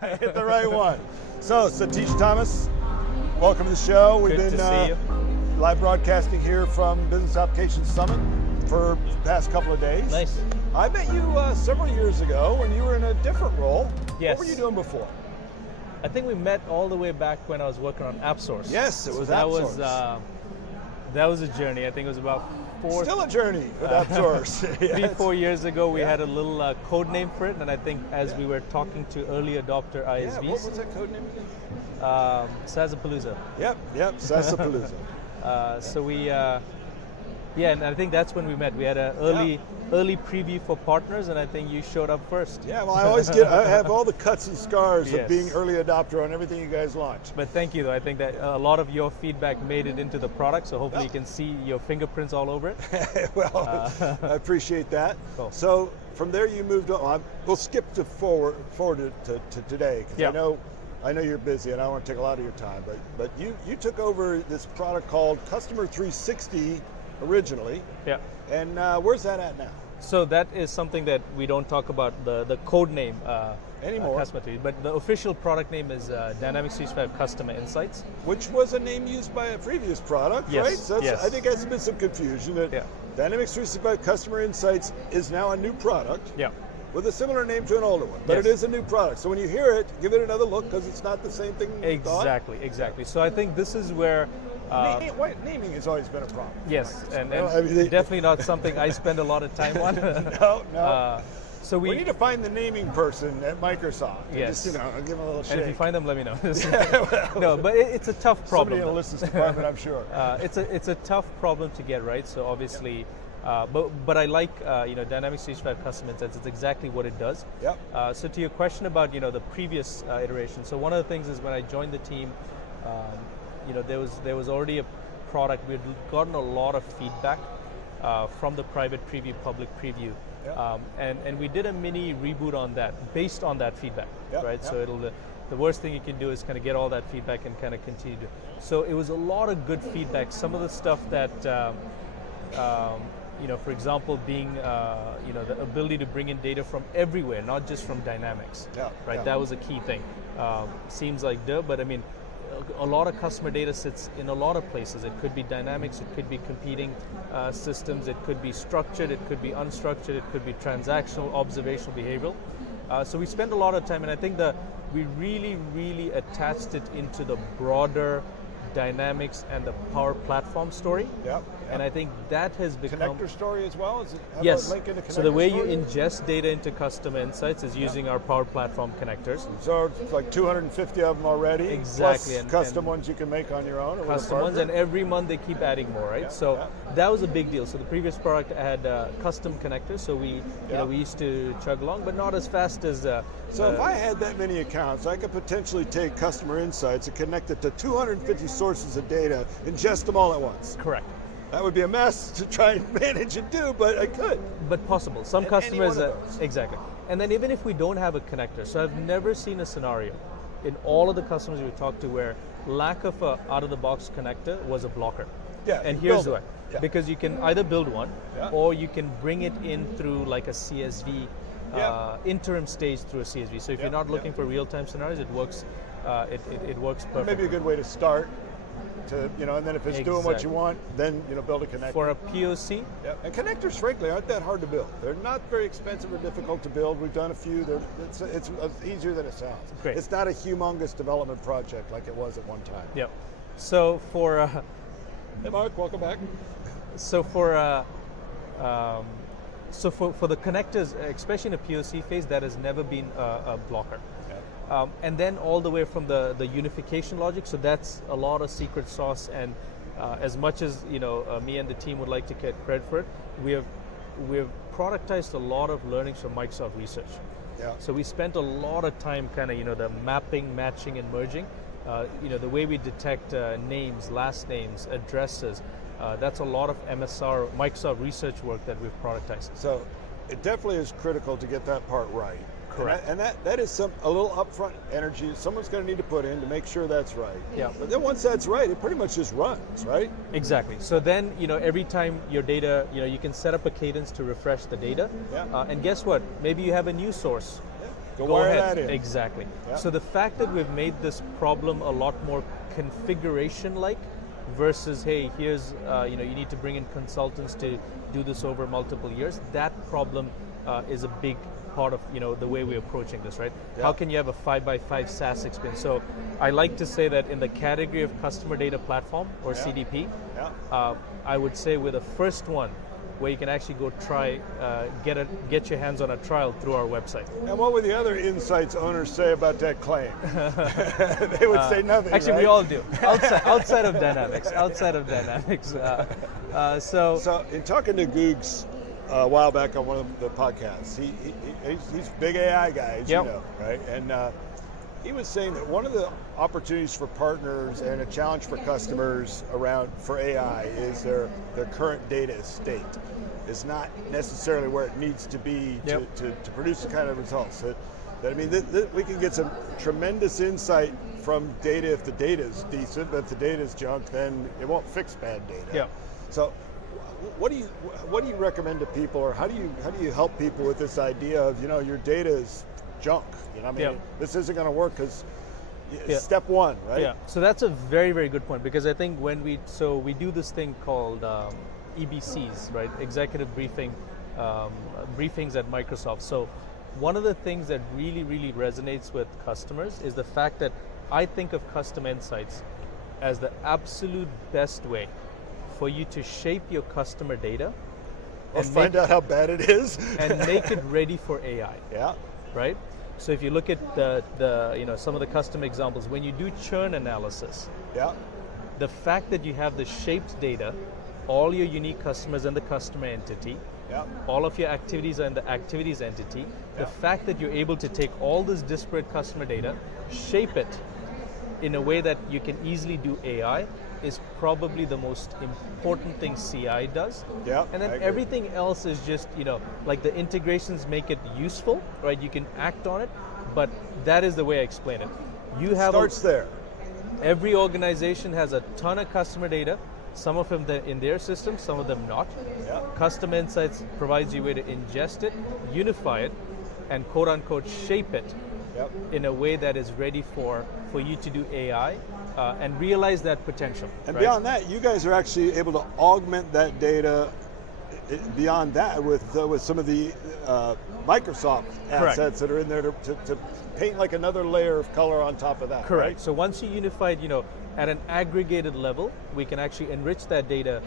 I hit the right one. So, Satish Thomas, welcome to the show. We've Good been to see you. live broadcasting here from Business Applications Summit for the past couple of days. Nice. I met you several years ago when you were in a different role. Yes. What were you doing before? I think we met all the way back when I was working on AppSource. Yes, it was AppSource. That was a journey. I think it was about Still a journey with AppSource. 3-4 years ago, we had a little code name for it, and I think as we were talking to early adopter ISVs. Yeah, what was that code name again? Sazapalooza. Yep, Sasapalooza. So we, and I think that's when we met. We had an early preview for partners, and I think you showed up first. Yeah, well, I have all the cuts and scars Yes. of being early adopter on everything you guys launched. But thank you, though. I think that a lot of your feedback made it into the product, so hopefully you can see your fingerprints all over it. Well, I appreciate that. Cool. So from there you moved on. We'll skip to forward to today, because I know you're busy and I don't want to take a lot of your time, but you took over this product called Customer 360 originally. Yeah. And where's that at now? So that is something that we don't talk about the code name anymore. Customer 360, but the official product name is Dynamics 365 Customer Insights. Which was a name used by a previous product, Yes, right? So yes. I think there's been some confusion that Dynamics 365 Customer Insights is now a new product. Yeah. With a similar name to an older one, but Yes. it is a new product. So when you hear it, give it another look, because it's not the same thing you thought. Exactly. So I think this is where naming has always been a problem. yes, and I mean, definitely not something I spend a lot of time on. No. So we need to find the naming person at Microsoft. And Yes. just, give them a little shake. and if you find them, let me know. Well, No, but it's a tough problem. Somebody in the listeners department, I'm sure. It's a tough problem to get right. So obviously, but I like Dynamics 365 Custom Insights. It's exactly what it does. Yep. So to your question about the previous iteration. So one of the things is when I joined the team, there was already a product. We had gotten a lot of feedback from the private preview, public preview. Yep. And we did a mini reboot on that, based on that feedback, Yep, right? yep. So the worst thing you can do is kind of get all that feedback and kind of continue to. So it was a lot of good feedback. Some of the stuff that, for example, being, the ability to bring in data from everywhere, not just from Dynamics, right? Yeah. That was a key thing. Seems like but I mean, a lot of customer data sits in a lot of places. It could be Dynamics, it could be competing systems, it could be structured, it could be unstructured, it could be transactional, observational, behavioral. So we spent a lot of time, and I think that we really attached it into the broader Dynamics and the Power Platform story. Yep. And I think that has become... Connector story as well? Is it have Yes. a link into So the way story? you ingest data into Customer Insights is using our Power Platform connectors. So it's like 250 of them already. Exactly. Plus custom ones you can make on your own. Or with a Custom ones, partner? and every month they keep adding more, right? That was a big deal. So the previous product had custom connectors, so we used to chug along, but not as fast as. So if I had that many accounts, I could potentially take Customer Insights and connect it to 250 sources of data, ingest them all at once. Correct. That would be a mess to try and manage and do, but I could. But possible. Some And customers, any one of those. exactly. And then even if we don't have a connector, so I've never seen a scenario in all of the customers we talked to where lack of a out-of-the-box connector was a blocker. Yeah, And you here's build why. it. Yeah. Because you can either build one, or you can bring it in through like a CSV, interim stage through a CSV. So if you're not looking for real-time scenarios, it works. It works perfectly. Maybe a good way to start. And then if it's doing what you want, then build a connector. For a POC. And connectors, frankly, aren't that hard to build. They're not very expensive or difficult to build. We've done a few. It's easier than it sounds. Great. It's not a humongous development project like it was at one time. Yep. So for Hey, Mark, welcome back. So for the connectors, especially in a POC phase, that has never been a blocker. And then all the way from the unification logic, so that's a lot of secret sauce. And as much as me and the team would like to get credit for it, we have productized a lot of learnings from Microsoft Research. Yeah. So we spent a lot of time kind of the mapping, matching, and merging. The way we detect names, last names, addresses. That's a lot of MSR, Microsoft Research work that we've productized. So it definitely is critical to get that part right. Correct. And that is a little upfront energy someone's going to need to put in to make sure that's right. Yeah. But then once that's right, it pretty much just runs, right? Exactly. So then, every time your data, you can set up a cadence to refresh the data. Yeah. And guess what? Maybe you have a new source. Go wire that in. Exactly. Yep. So the fact that we've made this problem a lot more configuration-like versus, hey, here's, you need to bring in consultants to do this over multiple years, that problem is a big part of the way we're approaching this, right? Yeah. How can you have a 5x5 SaaS experience? So I like to say that in the category of customer data platform or CDP, I would say we're the first one where you can actually go try, get your hands on a trial through our website. And what would the other insights owners say about that claim? They would say nothing. Actually, right? we all do. Outside of Dynamics. So in talking to Googs a while back on one of the podcasts, he's a big AI guy, as you know, right? And he was saying that one of the opportunities for partners and a challenge for customers for AI is their current data estate is not necessarily where it needs to be to produce the kind of results. We can get some tremendous insight from data if the data is decent, but if the data is junk, then it won't fix bad data. Yeah. So what do you recommend to people, or how do you help people with this idea of your data is junk? This isn't going to work because step one, right? Yeah. So that's a very, very good point, because I think when we do this thing called EBCs, right? Executive briefings at Microsoft. So one of the things that really, really resonates with customers is the fact that I think of custom insights as the absolute best way for you to shape your customer data and find out how bad it is and make it ready for AI. Yeah. Right? So if you look at the some of the custom examples, when you do churn analysis, the fact that you have the shaped data, all your unique customers in the customer entity, all of your activities are in the activities entity, the fact that you're able to take all this disparate customer data, shape it in a way that you can easily do AI is probably the most important thing CI does. And then everything else is just, like the integrations make it useful, right? You can act on it, but that is the way I explain it. You have starts there. Every organization has a ton of customer data, some of them in their system, some of them not. Custom Insights provides you a way to ingest it, unify it, and quote unquote shape it in a way that is ready for you to do AI and realize that potential. And beyond that, you guys are actually able to augment that data beyond that with some of the Microsoft assets that are in there to paint like another layer of color on top of that. Correct. Right? So once you unified, at an aggregated level, we can actually enrich that data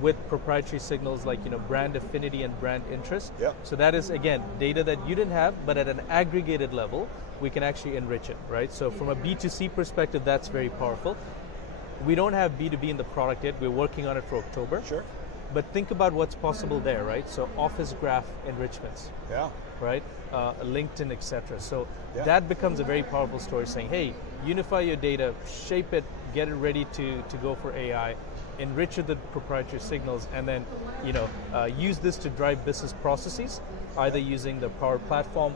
with proprietary signals like brand affinity and brand interest. So that is, again, data that you didn't have, but at an aggregated level, we can actually enrich it, right? So from a B2C perspective, that's very powerful. We don't have B2B in the product yet. We're working on it for October. Sure. But think about what's possible there, right? So Office graph enrichments. Right? LinkedIn, etc. So that becomes a very powerful story saying, hey, unify your data, shape it, get it ready to go for AI, enrich it with proprietary signals, and then use this to drive business processes, either using the Power Platform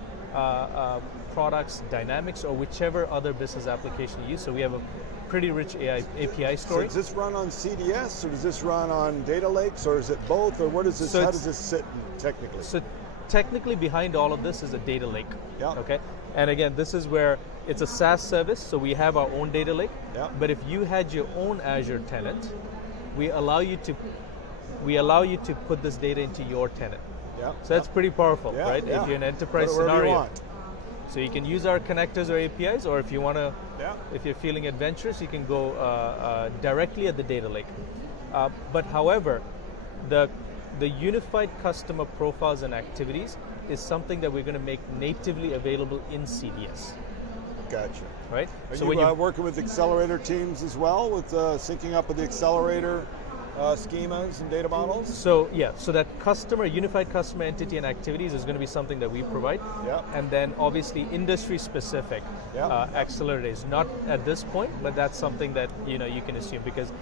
products, Dynamics, or whichever other business application you use. So we have a pretty rich AI API story. So does this run on CDS, or does this run on data lakes, or is it both, or what is this? How does this sit technically? So technically behind all of this is a data lake. Okay. And again, this is where it's a SaaS service, so we have our own data lake. But if you had your own Azure tenant, we allow you to put this data into your tenant. So that's pretty powerful, right? If you're an enterprise scenario. So you can use our connectors or APIs, or if you want to, if you're feeling adventurous, you can go directly at the data lake. But however, the unified customer profiles and activities is something that we're going to make natively available in CDS. Gotcha. Right? Are so you working with accelerator teams as well, with syncing up with the accelerator schemas and data models? So so that unified customer entity and activities is going to be something that we provide. And then obviously industry specific accelerators, not at this point, but that's something that you can assume, because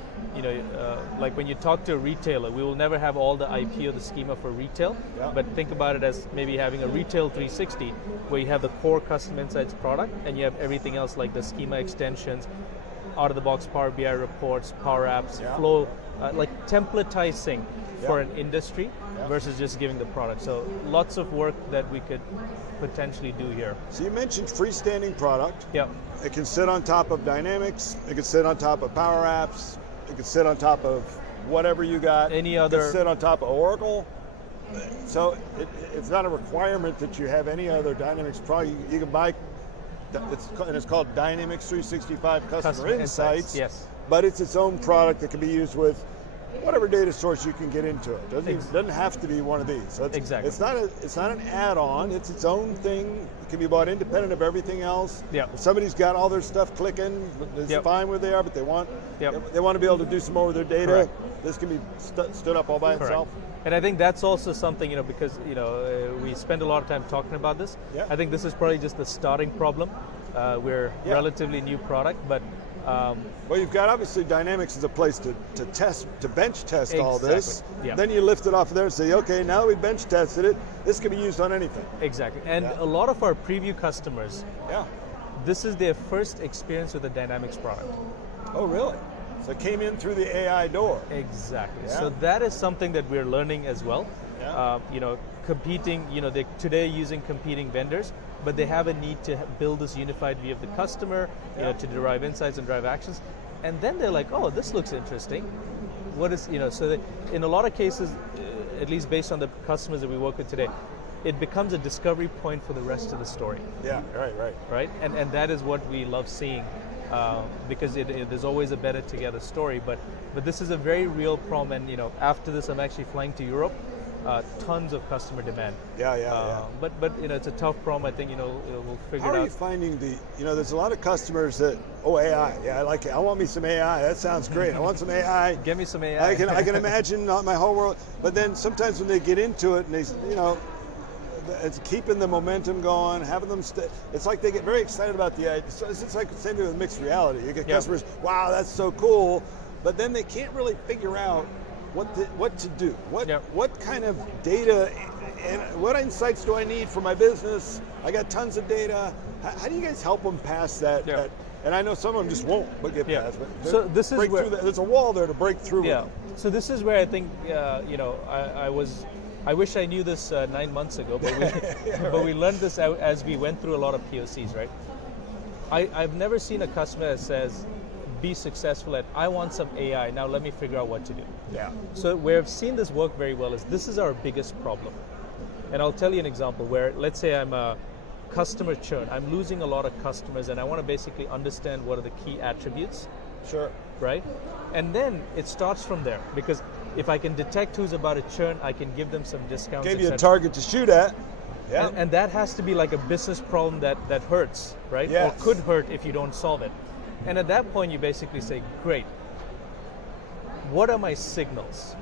like when you talk to a retailer, we will never have all the IP or the schema for retail, but think about it as maybe having a retail 360 where you have the core custom insights product and you have everything else like the schema extensions, out of the box Power BI reports, Power Apps, Flow, like templatizing for an industry versus just giving the product. So lots of work that we could potentially do here. So you mentioned freestanding product. Yeah. It can sit on top of Dynamics. It can sit on top of Power Apps. It can sit on top of whatever you got. Any It other. can sit on top of Oracle. So it's not a requirement that you have any other Dynamics product. You can buy, it's called Dynamics 365 Customer Insights. Yes. But it's its own product that can be used with whatever data source you can get into it. Doesn't have to be one of these. So Exactly. It's not an add-on. It's its own thing. It can be bought independent of everything else. Yeah. If somebody's got all their stuff clicking, it's Yep. fine where they are, but they want Yep. they want to be able to do some more with their data. Correct. This can be stood up all by Correct. itself. And I think that's also something, because we spend a lot of time talking about this. Yeah. I think this is probably just the starting problem. We're Yeah. relatively new product, but Well, you've got obviously Dynamics as a place to test, to bench test all this. Exactly. Yeah. Then you lift it off of there and say, okay, now we bench tested it. This can be used on anything. exactly. And Yeah. a lot of our preview customers, Yeah. this is their first experience with the Dynamics product. Oh, really? So it came in through the AI door. Exactly. Yeah. So that is something that we're learning as well. Yeah. Competing, they're today using competing vendors, but they have a need to build this unified view of the customer, to derive insights and drive actions. And then they're like, oh, this looks interesting. What is, so that in a lot of cases, at least based on the customers that we work with today, it becomes a discovery point for the rest of the story. Yeah, right. Right? And that is what we love seeing, because there's always a better together story. But this is a very real problem, and after this, I'm actually flying to Europe. Tons of customer demand. Yeah. But it's a tough problem. I think we'll figure How it are out. you finding there's a lot of customers that, AI, yeah, I like it. I want me some AI. That sounds great. I want some AI. Get me some AI. I can imagine not my whole world. But then sometimes when they get into it and they, it's keeping the momentum going, having them it's like they get very excited about the idea. So it's like the same thing with mixed reality. You get customers, wow, that's so cool, but then they can't really figure out what to do. What kind of data and what insights do I need for my business? I got tons of data. How do you guys help them pass that? Yeah. And I know some of them just won't get past. But So this is where there's a wall there to break through. Yeah. With. So this is where I think I wish I knew this 9 months ago, but but we learned this out as we went through a lot of POCs, right? I've never seen a customer that says, be successful at, I want some AI, now let me figure out what to do. Yeah. So where I've seen this work very well is this is our biggest problem. And I'll tell you an example where, let's say I'm a customer churn. I'm losing a lot of customers and I want to basically understand what are the key attributes. Sure. Right? And then it starts from there, because if I can detect who's about to churn, I can give them some discounts. Gave you a target to shoot at. Yeah. And that has to be like a business problem that hurts, right? Yes. Or could hurt if you don't solve it. And at that point, you basically say, great, what are my signals?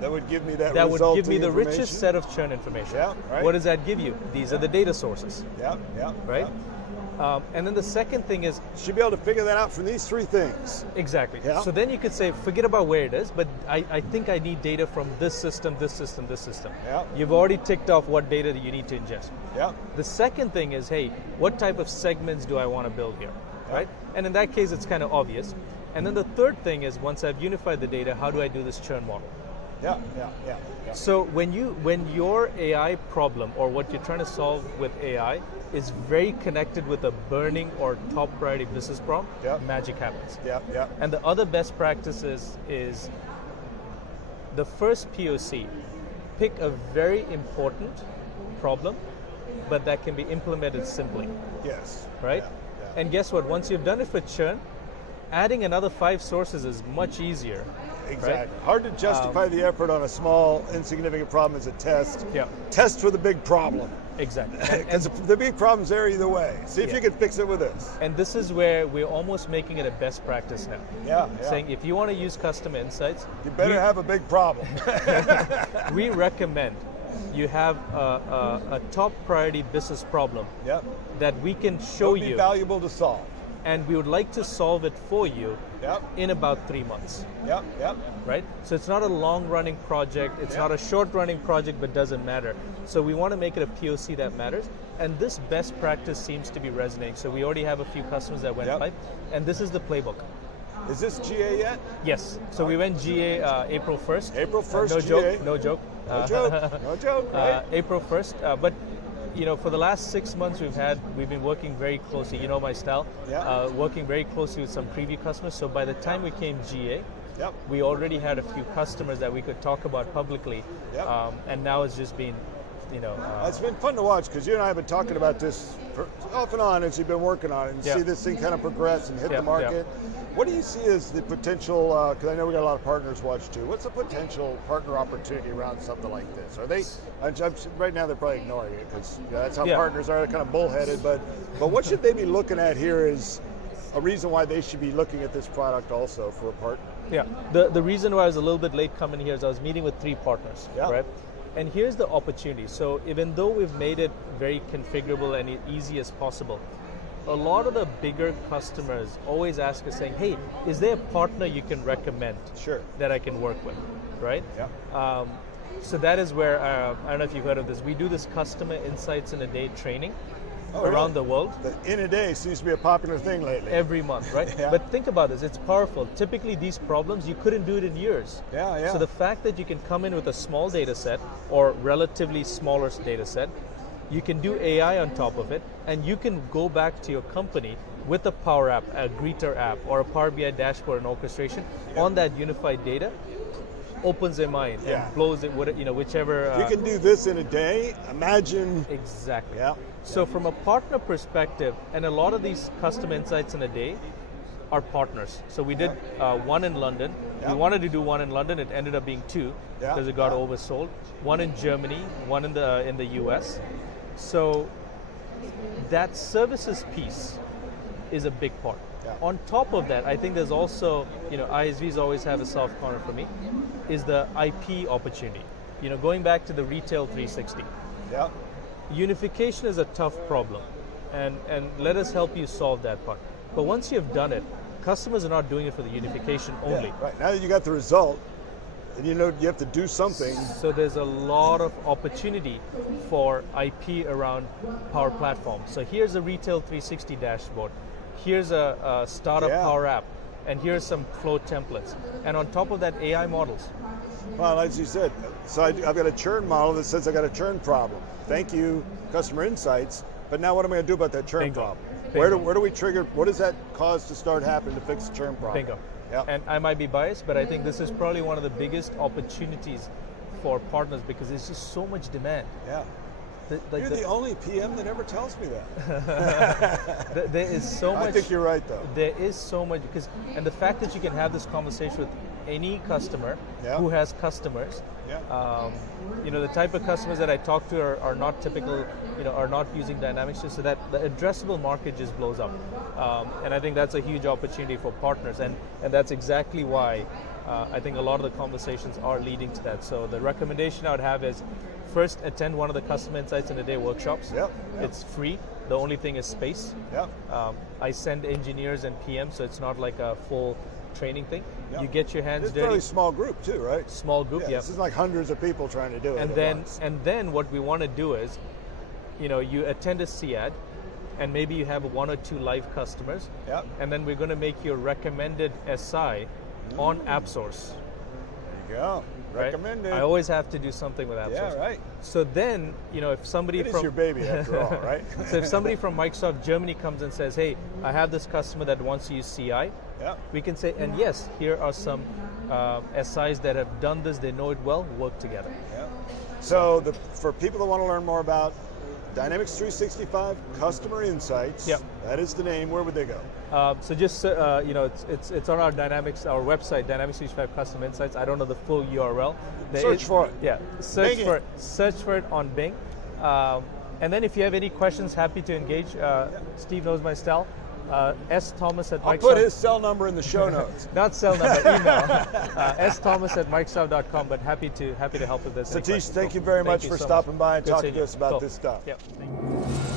That would give me that would give me the richest set of churn information. Yeah, right. What does that give you? These are the data sources. Yeah. Right? Yeah. And then the second thing is... Should be able to figure that out from these three things. Exactly. Yeah. So then you could say, forget about where it is, but I think I need data from this system, this system, this system. Yeah. You've already ticked off what data that you need to ingest. Yeah. The second thing is, hey, what type of segments do I want to build here? Right? And in that case, it's kind of obvious. And then the third thing is, once I've unified the data, how do I do this churn model? Yeah. So when your AI problem or what you're trying to solve with AI is very connected with a burning or top priority business problem, magic happens. Yeah. And the other best practice is the first POC, pick a very important problem, but that can be implemented simply. Yes. Right? Yeah. And guess what? Once you've done it for churn, adding another 5 sources is much easier. Exactly. Right? Hard to justify the effort on a small, insignificant problem as a test. Yeah. Test for the big problem. Exactly. Because the big problem's there either way. See if you can fix it with this. And this is where we're almost making it a best practice now. Yeah. Saying if you want to use customer insights, You better have a big problem. we recommend you have a top priority business problem that we can show It'll be you, valuable to solve. and we would like to solve it for you in about 3 months. Yep. Right? So it's not a long-running project, it's not a short-running project, but doesn't matter. So we want to make it a POC that matters, and this best practice seems to be resonating. So we already have a few customers that went live, and this is the playbook. Is this GA yet? Yes. So we went GA April 1st. April 1st, no GA. joke. No joke. No joke. No joke. Right? April 1st. But for the last 6 months we've been working very closely. You know my style. Yeah. Working very closely with some preview customers. So by the time we came GA, Yep. we already had a few customers that we could talk about publicly. Yep. And now it's just been, it's been fun to watch because you and I have been talking about this off and on as you've been working on it and see this thing kind of progress and hit the market. What do you see as the potential, because I know we got a lot of partners watch too, what's the potential partner opportunity around something like this? Are they, right now they're probably ignoring it because that's how partners are, they're kind of bullheaded, but what should they be looking at here is a reason why they should be looking at this product also for a partner? Yeah, the reason why I was a little bit late coming here is I was meeting with 3 partners, right? And here's the opportunity. So even though we've made it very configurable and easy as possible, a lot of the bigger customers always ask us saying, hey, is there a partner you can recommend that I can work with, right? Yeah. So that is where, I don't know if you've heard of this, we do this customer insights in a day training around the world. The in a day seems to be a popular thing lately. Every month, right? But think about this, it's powerful. Typically these problems, you couldn't do it in years. So the fact that you can come in with a small data set or relatively smaller data set, you can do AI on top of it, and you can go back to your company with a Power App, a Greeter app, or a Power BI dashboard and orchestration on that unified data, opens their mind and blows it, whichever. If you can do this in a day, imagine. Exactly. Yeah. So from a partner perspective, and a lot of these custom insights in a day are partners. So we did one in London. We wanted to do one in London. It ended up being 2 because it got oversold. One in Germany, one in the US. So that services piece is a big part. On top of that, I think there's also, ISVs always have a soft corner for me, is the IP opportunity. Going back to the retail 360. Yeah. Unification is a tough problem, and let us help you solve that part. But once you've done it, customers are not doing it for the unification only. Right, now that you got the result, and you have to do something. So there's a lot of opportunity for IP around Power Platform. So here's a Retail 360 dashboard, here's a startup Power App, and here's some flow templates. And on top of that, AI models. Well, as you said, so I've got a churn model that says I got a churn problem. Thank you, customer insights. But now what am I going to do about that churn problem? Where do we trigger? What does that cause to start happening to fix the churn problem? Bingo. And I might be biased, but I think this is probably one of the biggest opportunities for partners because there's just so much demand. Yeah. You're the only PM that ever tells me that. There is so much. I think you're right, though. There is so much and the fact that you can have this conversation with any customer who has customers. The type of customers that I talk to are not typical, are not using Dynamics, so that the addressable market just blows up. And I think that's a huge opportunity for partners, and that's exactly why I think a lot of the conversations are leading to that. So the recommendation I would have is first attend one of the Customer Insights in a Day workshops. It's free. The only thing is space. I send engineers and PMs, so it's not like a full training thing. You get your hands dirty. It's a fairly small group too, right? Small group, This is like hundreds of people trying to do it. And then what we want to do is, you attend a CIAD, and maybe you have 1 or 2 live customers. And then we're going to make you a recommended SI on AppSource. There you go. Right? Recommended. I always have to do something with AppSource. Yeah, right. So then, if somebody It is your baby after all, right? So if somebody from Microsoft Germany comes and says, hey, I have this customer that wants to use CI, we can say, and yes, here are some SIs that have done this, they know it well, work together. So for people that want to learn more about Dynamics 365 Customer Insights, that is the name, where would they go? So just, it's on our Dynamics, our website, Dynamics 365 Custom Insights. I don't know the full URL. Search for it. Yeah, search for it on Bing. And then if you have any questions, happy to engage. Steve knows my style. S.Thomas at Microsoft. I'll put his cell number in the show notes. Not cell number, email. S.Thomas at Microsoft.com, but happy to help with this. Satish, thank you very much for stopping by and talking to us about this stuff. Thank you.